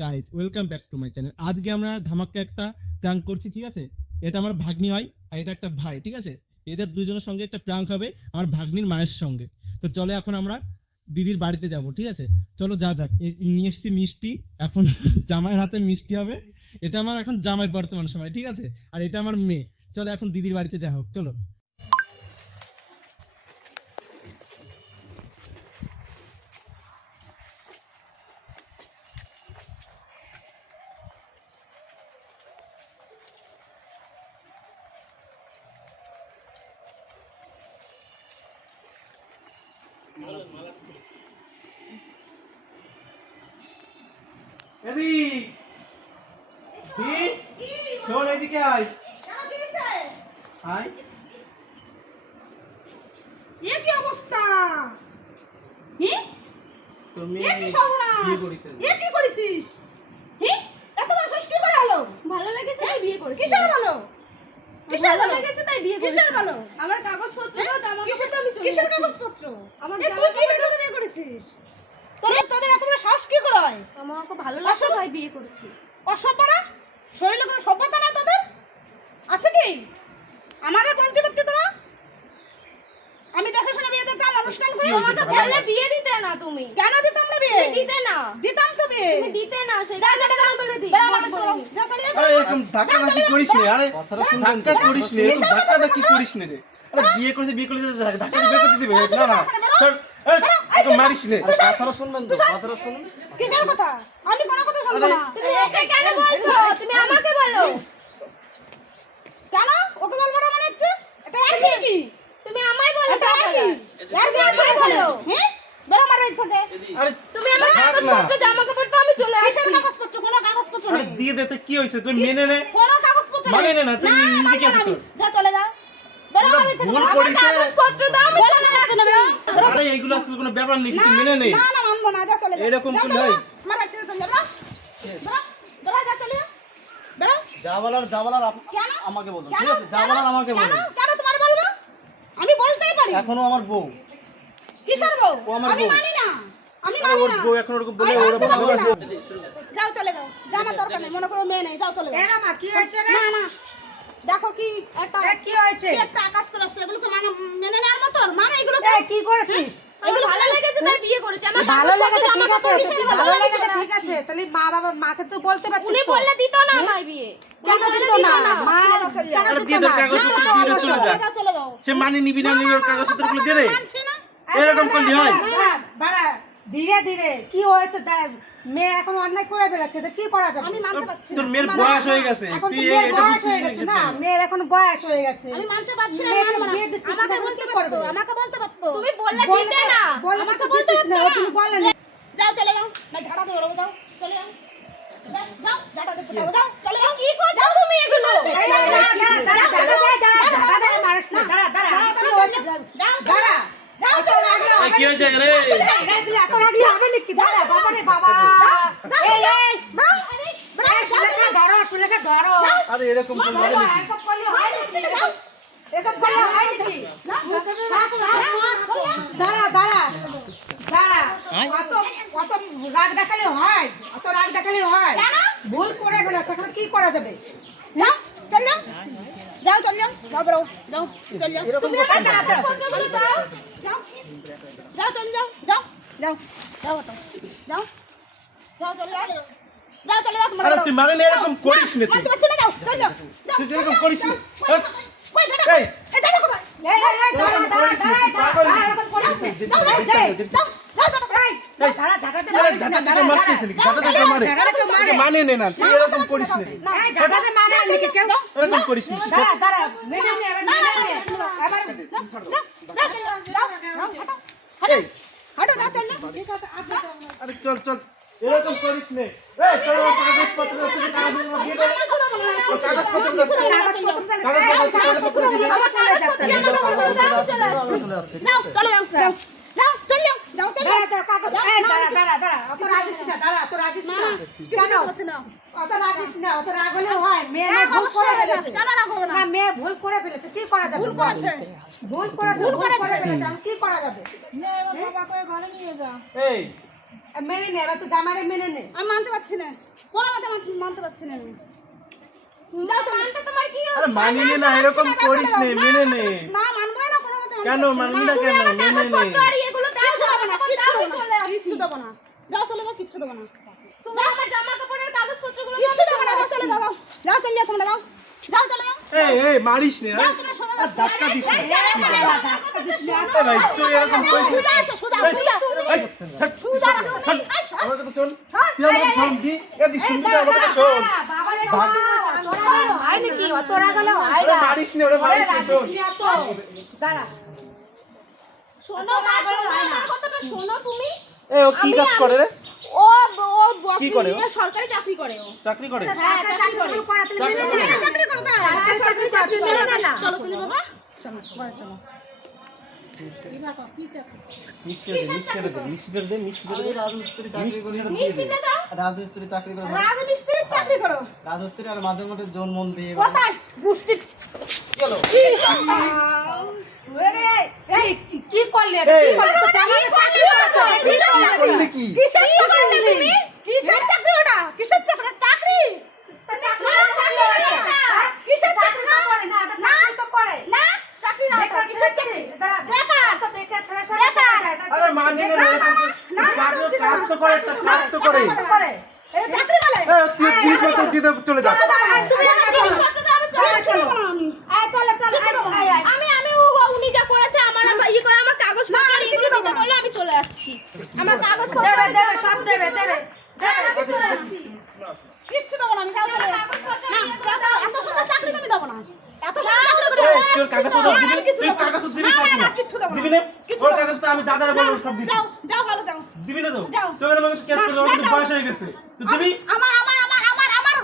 Guys, welcome back to my channel. আজকে আমরা ধামাকা একটা প্র্যাঙ্ক করছি, ঠিক আছে? এটা আমার ভাগ্নি হয় আর এটা একটা ভাই, ঠিক আছে? এদের দুজনের সঙ্গে একটা প্র্যাঙ্ক হবে আমার ভাগ্নির মায়ের সঙ্গে। তো চলো এখন আমরা দিদির বাড়িতে যাব, ঠিক আছে? চলো যা যাক। নিয়ে এসছি মিষ্টি, এখন জামাইয়ের হাতে মিষ্টি হবে। এটা আমার এখন জামাই বর্তমান সময়, ঠিক আছে? আর এটা আমার মেয়ে। চলো এখন দিদির বাড়িতে যাওয়া হোক, চলো। এদি দি শোন, এদিকে আয়। আয়। এ কি অবস্থা? তুমি এ কি সর্বনাশ? বিয়ে করেছিস? এ কি করেছিস? এত বড় শ্বাস কি করে হলো? ভালো লেগেছে তাই বিয়ে করেছি। কিসের ভালো? কিসের ভালো ভালো? লেগেছে তাই বিয়ে করেছি। কিসের ভালো? আমার কাগজপত্র দাও, জামা কিসের কাপড় আমি চলে কিসের যাচ্ছি। কাগজপত্র? আমার এ তুই কি দেখে বিয়ে করেছিস? তোদের এত বড় সাহস কি করে হয়? আমাকে ভালো লাগছে তাই বিয়ে করেছি। অসভ্য না? শরীরে কোনো সভ্যতা নাই তোদের? আছে কি? আমারে বলতে পারতি তোরা? আমি দেখাশোনা বিয়ে দিতাম, অনুষ্ঠান করে আমাকে বললে বিয়ে দিতে না তুমি। কেন দিতাম না বিয়ে? তুমি দিতে না। দিতাম তো বিয়ে। তুমি দিতে না, সেই যা, যা, যা, বলে দিই। বেরো আমার ঘরে। যা, চলে যা, আরে এরকম ধাক্কা ধাক্কি করিস না, আরে ধাক্কা করিস না, এরকম ধাক্কা ধাক্কি করিস না রে। আরে বিয়ে করেছে ধাক্কা দিয়ে বের করতে দিবে না না ছাড়, এই, এরকম মারিস না। কথাটা শুনবেন তো, কথাটা শুনুন। কিসের কথা? আমি কোনো কথা শুনবো না। তুমি ওকে কেন বলছো? তুমি আমাকে বলো। কেন? ওকে বলবো না মনে হচ্ছে? এটা আর কি? তুমি আমায় বলো। এটা আর কি? আর কি আছে বলো? হ্যাঁ? বেরো আমার বাড়ি থেকে। আরে তুমি আমার থাক না। কাগজপত্র, জামা কাপড় তো আমি চলে আসছি। কিসের কাগজপত্র? কোনো কাগজপত্র আরে নেই। দিয়ে দে তো, কি হইছে? তুই মেনে নে। কোনো কাগজপত্র নেই। মানে নে না, তুই নিজে কি মানবো আছে না তোর? আমি। যা চলে যা। বেরো ওরা আমার বাড়ি থেকে। ভুল আমার করিছে। কাগজপত্র দাও, আমি চলে যাচ্ছি। বেরো। আরে এইগুলো আসলে কোনো ব্যাপার নেই, তুই মেনে নে। না না মানবো না, যা চলে যা। এরকম যা তো চলে নয়। যা। আমার বাড়ি থেকে চলে যা। বেরো। বেরো, যা চলে যা। বেরো। যা বলার কেন? আমাকে বলুন, কেন? ঠিক আছে? যা বলার আমাকে কেন? বলুন। কেন তোমার বলবো? আমি বলতেই পারি। এখনো আমার বউ। কিসের বউ? ও আমার আমি বউ। মানি না। আমি আরে মানি ওর না। বউ এখন ওরকম বলে আমি ওরা মানতে ভালো পারছি আছে। না। যাও চলে যাও। জামার দরকার নেই, মনে করো মেয়ে নেই, যাও চলে যাও। এরা মা কি হয়েছে রে? না না, দেখো কি একটা কি হয়েছে? কি একটা কাজ করে আসছে, এগুলো তো মেনে নেওয়ার মতন মানে এগুলো এই কি করেছিস? আমার ভালো লেগেছে তাই বিয়ে করেছি। আমার ভালো কাগজপত্র, লেগেছে জামা ঠিক কাপড় আছে, কিসের ভালো লেগেছে চলে ঠিক যাচ্ছি। আছে। তাহলে মা বাবা মাকে তো বলতে পারতিস উনি তো। বললে দিত না আমায় বিয়ে। কেন বললে দিত না? মা কেন আরে দিত দিয়ে দে, না? কাগজপত্র দিয়ে দে, চলে যা। যাও চলে যাও। সে মানে নিবি না, নিবি, ওর কাগজপত্রগুলো দিয়ে দে। মানছি না। এরকম করলি হয়? দাঁড়া, ধীরে ধীরে কি হয়েছে? মেয়ে এখন অন্যায় করে ফেলেছে, তো কি করা যাবে? আমি মানতে পারছি না। তোর মেয়ের বয়স হয়ে গেছে, এখন তুই তো মেয়ের এটা বয়স হয়ে বুঝছিস গেছে না? না, মেয়ের এখন বয়স হয়ে গেছে। আমি মানতে পারছি না, মেয়েকে মানবো না। বিয়ে দিচ্ছিস আমাকে না, বলতে কি পারতো, করবে? আমাকে বলতে পারতো। তুমি বললে দিতে না। আমাকে বলতে পারতিস পারতো না, তুমি বললে না। যাও চলে যাও। না ঝাড়া দিয়ে বেরোবো, যাও চলে যাও। যাও ঝাড়া দিয়ে বেরোবো, যাও চলে যাও। কি করছো তুমি এগুলো? এই দাঁড়া, মারিস না, দাঁড়া, দাঁড়া, কি হয়েছে? দাঁড়া, যাও চলে যাও। এই কি হয়েছে রে? এত রাগলে হবে নাকি? দাঁড়া, বাবা রে বাবা। এই, সুলেখা ধরো। আরে এরকম তো মানে নাকি? এসব করলে হয় নাকি? এসব করলে হয় নাকি? দাঁড়া, দাঁড়া, দাঁড়া। অত রাগ দেখালে হয়? অত রাগ দেখালে হয়? ভুল করে ফেলেছে, এখন কি করা যাবে? যাও চল যাও। যাও চল যাও। যাও বেরো, যাও চল যাও। তুমি আমার কাগজপত্রগুলো দাও। যাও যাও চল যাও। যাও যাও যাও তো। যাও যাও চলে যাও। যাও চলে যাও। আরে তুই মানে না, এরকম করিস না তুই। মানতে পারছি না, যাও চল যাও। যাও, তুই এরকম করিস না। যাও, কই ঝাড়া? এই এই ঝাড়া কোথায়? এই, দাঁড়া, দাঁড়া, দাঁড়া, এরকম করিস না। যাও যাও যাও যাও যাও। দাঁড়া, ঝাঁটাতে আরে মারিস না, ঝাঁটা দাঁড়া, দিতে দাঁড়া। মারতেছিস নাকি? ঝাঁটা দিতে মারে। ঝাঁটাতে মারে। তোকে মানে নে না, তুই এরকম করিস না রে। এই, ঝাঁটাতে মারে নাকি কেউ? এরকম করিস না। দাঁড়া, দাঁড়া, মেনে নে, এবার মেনে নে। এবার এই হাঁটো যাও চল যাও। আরে চল চল, এরকম করিস না। এই তোর ওই কাগজপত্র আছে, কাগজপত্র দিয়ে দে। ওই কাগজপত্র আছে, কাগজপত্র দিয়ে দে। আমার চলে যাচ্ছে। চলে যাচ্ছে। যাও চলে যাও। যাও যাও চল যাও। যাও চল যাও। দাঁড়া, দাঁড়া, কাগজ, এই, দাঁড়া, দাঁড়া, দাঁড়া। অত রাগিস না, দাঁড়া, অত রাগিস না। কেন? অত রাগিস না, অত রাগ হলে হয়? মেয়ে না ভুল করে ফেলেছে। কেন রাখবো না? না, মেয়ে ভুল করে ফেলেছে, কি করা যাবে? ভুল করেছে। ভুল করেছে, ভুল করে ফেলেছে, এখন কি করা যাবে? এই মেনে নে এবার তো জামারে মেনে নে। আমি মানতে পারছি না, কোনো মতে মানতে পারছি না আমি। যাও তো মানতে তোমার কি আরে মানিয়ে না, এরকম করিস নে, মেনে নে। না মানবো না, কোনো মতে কেন মানবি না কেন? মেনে নে। আর এগুলো দাও কিচ্ছু দেবো না, কিচ্ছু আমি দেবো চলে না, কিচ্ছু দেবো না। যাও চলে যাও, কিচ্ছু দেবো না, তুমি আমার জামা কাপড়ের কাগজপত্রগুলো কিচ্ছু দেবো না। যাও চলে যাও, যাও যাও চলে যাও, তোমরা যাও, যাও চলে যাও। এই মারিস নে, যাও তোমরা সোজা যাও। ধাক্কা দিস না। সোজা ভাই তুই এরকম করিস না। আছো, সোজা সোজা এই, হাট, হাট, আমার কথা শোন। তুই আমার শোন দি, এদি শুনবি না, আমার কথা শোন। ভাগ। হয় নাকি অত রাগ হলে হয় ওরে না। মারিস নে, ওরে মারিস নে, শোন। দাঁড়া শোনো মা, শোনো আমার কথাটা শোনো তুমি। ও কি কাজ করে রে? ও কি করে ও? সরকারি চাকরি করে ও। চাকরি করে? হ্যাঁ চাকরি করে। চাকরি করো দাও। চাকরি করতে মেনে নে না। চলো তুমি বাবা, চলো ঘরে চলো। আমি রাজমিস্ত্রি চাকরি করি আর বিয়ে মিষ্টিটা দিই। দাও। রাজমিস্ত্রি চাকরি করে রাজমিস্ত্রির চাকরি করো। রাজমিস্ত্রি আর মাঝে মধ্যে জোন মন দিয়ে কোথায় গুষ্টি এই কি করলে এটা? কি করলে? তো জামারে চাকরি করতে হবে। করলে কি? কিসের চাকরি তুমি? কিসের চাকরি ওটা? কিসের চাকরি? চাকরি? কিসের চাকরি না? করে না, এটা চাকরি তো করে। না, চাকরি না। বেকার কিসের চাকরি? দাঁড়া, বেকার। তো বেকার ছেলের সাথে যায়, তাই তো? আরে মানিয়ে নে, কাজ তো করে, একটা কাজ তো করে। করে। এটা চাকরি বলে? তুই জিনিসপত্র দিতে চলে যাস। তুমি আমার জিনিসপত্র দাও, আমি চলে যাচ্ছি। চলো না আমি। আয় চলো চলো আয় আয়। আমি উনি যা করেছে আমার করে আমার কাগজপত্র কিছু দিতে বললে আমি চলে যাচ্ছি। আমার কাগজপত্র দেবে দেবে সব দেবে দেবে আমি চলে যাচ্ছি। কিচ্ছু দেবো না আমি, যাও চলে যাও। কাগজপত্র না, নিয়ে যাও, যাও, এত সুন্দর চাকরি তুমি দেবো না। এত সুন্দর চাকরি দেবো এই, না। তোর কাগজপত্র দিবি? তুই কাগজপত্র দিবি না, কখনো? না, কিচ্ছু দেবো না। দিবি না? ওর কাগজটা আমি দাদার বলে সব দিবি। যাও, যাও ভালো যাও। দিবি না তো? যাও। তোর আমাকে কেস করে দেবো, আমার বয়স হয়ে গেছে। তুই দিবি? আমার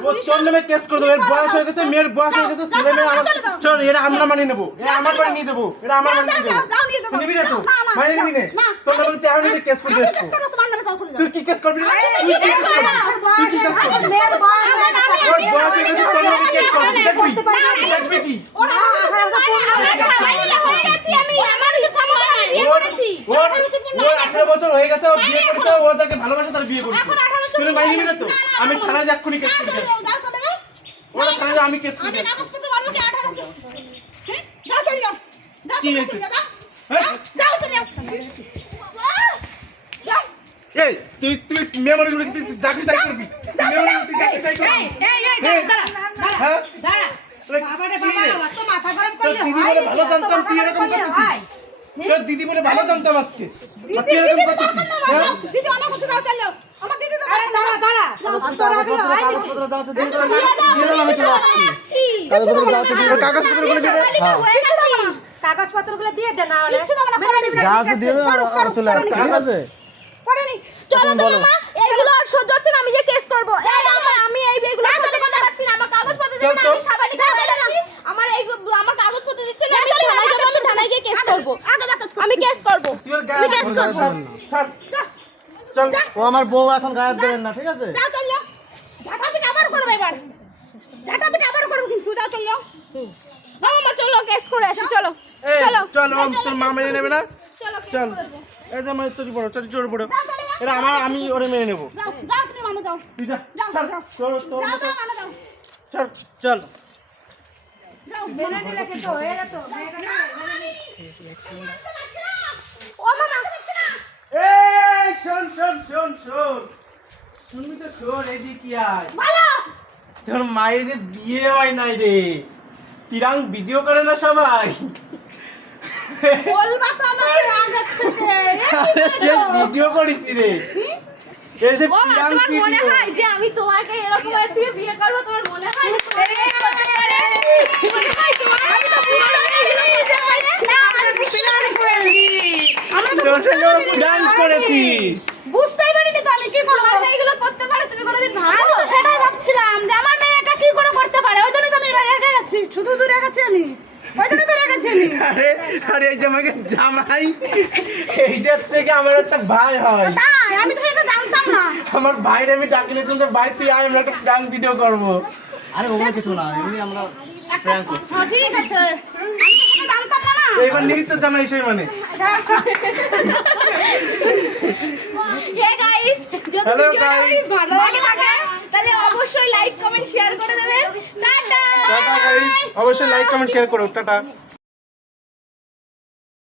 ও তোর নামে কেস করে দেবো, এর বয়স হয়ে গেছে, মেয়ের বয়স হয়ে গেছে, ছেলে মেয়ে আমার চল, এটা আমরা মানিয়ে নেবো, এটা আমার বাড়ি নিয়ে যাবো, এটা আমার বাড়ি নিয়ে যাবো। তুই নিবি না তো? মানিয়ে নিবি না? তোর নামে তুই এখন কেস করে আমি দিস। চেষ্টা করবো তোমার নামে, যাও চলে যাও। তুই কি কেস করবি? তুই কি কেস করবি? তুই কি কেস করবি? মেয়ের বয়স হয়ে গেছে। ওর বয়স হয়ে গেছে, তোর নামে কেস করবি, দেখবি? দেখবি কি? ওরা আমার সাবাইলে হয়ে গেছি আমি, আমার কিছু ক্ষমতা আমি বিয়ে করেছি। ওর 18 বছর হয়ে গেছে, ও বিয়ে করেছে, ও যাকে ভালোবাসে তার বিয়ে করেছে। তুই মাইনে নিবি না তো? আমি থানায় এক্ষুনি কেস করে দিই। যাও চলে যাও। ওরা থানায় আমি কেস করে আমি দিই। কাগজপত্র বানাবো কি 18 বছর? হ্যাঁ? যাও চলে যাও। যাও কি চলে হয়েছে? যাও, যাও। হ্যাঁ? যাও চলে যাও। যাও। এই তুই মেমোরি গুলো কি চাকরি চাই করবি? মেমোরি তুই চাকরি চাই করবি? এই দাঁড়া হ্যাঁ? দাঁড়া তোরা বাবা রে কি বাবা রে? অত মাথা গরম তোর করলে দিদি হয় বলে নাকি? ভালো অত জানতাম মাথা তুই গরম এরকম করলে করতেছিস। হয়? তোর দিদি বলে ভালো জানতাম আজকে। আর তুই এরকম করতেছিস। হ্যাঁ? দিদি অনেক হচ্ছে, যাও চলে যাও। আমার দিদি তো আরে দাঁড়া দাঁড়া অত রাগলে হয় নাকি? কাগজপত্র দাও দিয়ে দিলাম, আমি চলে আসছি যাচ্ছি। কাগজপত্র দাও দিয়ে তোর কাগজপত্র গুলো দিবে। সাবাইলে হয়ে গেছি। কাগজপত্রগুলো দিয়ে দে না হলে কিচ্ছু দেবো না, করে নিবি না। যা আছে দিবে আর চলে আসছি, ঠিক আছে? করে নি। চলো তুমি মা, এইগুলো আর সহ্য হচ্ছে না, আমি যে কেস করব। আমি এইগুলো সহ্য করতে পারছি না, আমার কাগজপত্র দিচ্ছে না, আমি সাবাইলে যাচ্ছি। আমার কাগজপত্র দিচ্ছে না, আমি থানায় যাবো, আমি থানায় গিয়ে কেস করব। আমি কেস করব। তুই ওর আমি গায়ে কেস করব। ছাড়। চল। ও আমার বউ এখন গায়েব দেবেন না, ঠিক আছে? যাও চলে যাও। ঝাঁটাপিটা আবার করবো এবার। ঝাঁটাপিটা আবার করবো কিন্তু, যাও চলে যাও। মা চলো কেস করে আসি, চলো এই, চলো চল, ও তোর মা মেনে নেবে না? চলো কেস চল। করবো। এই যে আমার তোর বড়, তোর জোর বড়। এটা আমি ওরে মেনে নেবো। যাও, যাও তুমি মানো যাও। তুই যা। যাও, চল, যাও। তোর যাও, মতো। যাও, মানো যাও। চল, চল। যাও, মেনে নিলে কিন্তু হয়ে যেত ও মা মানতে পারছি না। এই, শোন। শুনবি তো শোন, এদিকে আয়। ভালো। তোর মায়ের বিয়ে হয় নাই রে। পিরাং ভিডিও করে না সবাই? বলবা তো আমাকে আগে থেকে। আরে সে ভিডিও করেছি রে। এসে ও মা, পিরাং তোমার মনে ভিডিও। হয় যে আমি তোমাকে এরকম ভাবে দিয়ে বিয়ে করবো? তোমার মনে হয় যে তোমাকে বিয়ে করতে পারে? মনে হয় তোমার? আমি তো আমরা তো তোর সঙ্গে পিরাং করেছি। বুঝতেই পারিনি তো আমি কি করবো। আমার মেয়ে এগুলো করতে পারে, তুমি কোনোদিন আমি ভাবো? তো সেটাই ভাবছিলাম যে আমার মেয়ে এটা কি করে করতে পারে। ওই জন্য তো আমি রেগে গেছি, শুধু দূরে গেছি আমি। ওই জন্য তো রেগেছি আমি। আরে এই যে আমাকে জামাই, এইটা হচ্ছে কি আমার একটা ভাই হয়। তাই আমি তো এটা জানতাম না। আমার ভাইরে আমি ডাকি নিয়েছিলাম যে ভাই তুই আয়, আমরা একটা প্রাঙ্ক ভিডিও করবো। আরে ওগুলো কিছু না, এমনি আমরা প্র্যাঙ্ক করছি। ঠিক আছে, আমি তো এটা জানতাম না। এইবার নিমিত্ত জামাই সেই মানে হে গাইস যদি Hello, ভিডিওটা guys. ভালো লাগে তাহলে অবশ্যই লাইক কমেন্ট শেয়ার করে দেবেন টাটা টাটা গাইস অবশ্যই লাইক কমেন্ট শেয়ার করো টাটা